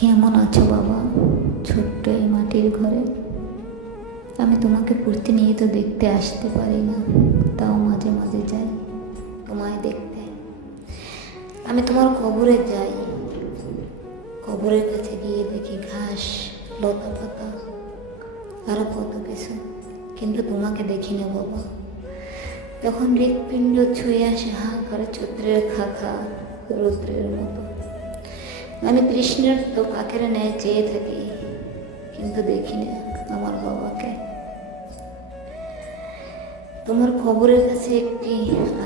কেমন আছো বাবা? ছোট্ট এই মাটির ঘরে আমি তোমাকে প্রতিনিয়ত দেখতে আসতে পারি না, তাও মাঝে মাঝে যাই তোমায় দেখতে। আমি তোমার কবরে যাই, কবরের কাছে গিয়ে দেখি ঘাস, লতা পাতা, আরো কত কিছু, কিন্তু তোমাকে দেখি না বাবা। তখন হৃৎপিণ্ড ছুঁয়ে আসে হাহাকার চৈত্রের খাখা রৌদ্রের মতো। আমি তৃষ্ণার তো কাকের ন্যায় চেয়ে থাকি, কিন্তু দেখি না আমার বাবাকে। তোমার কবরের কাছে একটি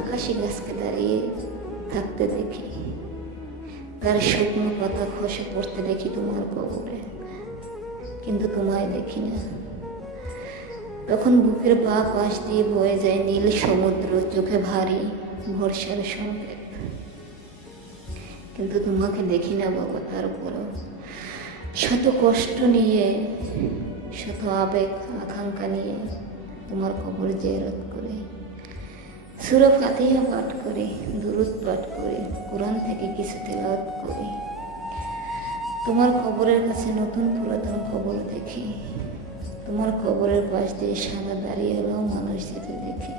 আকাশি গাছকে দাঁড়িয়ে থাকতে দেখি, তার শুকনো পাতা খসে পড়তে দেখি তোমার কবরে, কিন্তু তোমায় দেখি না। তখন বুকের বা পাশ দিয়ে বয়ে যায় নীল সমুদ্র, চোখে ভারী ভরসার সংকেত, কিন্তু তোমাকে দেখি না বাবা। তারপরও শত কষ্ট নিয়ে, শত আবেগ আকাঙ্ক্ষা নিয়ে তোমার কবর জিয়ারত করে, সূরা ফাতিহা পাঠ করি, দুরূদ পাঠ করি, কোরআন থেকে কিছু তেলাওয়াত করি। তোমার কবরের কাছে নতুন পুরাতন কবর দেখি, তোমার কবরের পাশ দিয়ে সাদা দাঁড়িয়েও মানুষ যেতে দেখি,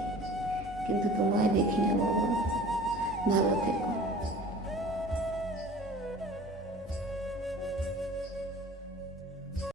কিন্তু তোমায় দেখি না বাবা। ভালো থেকো।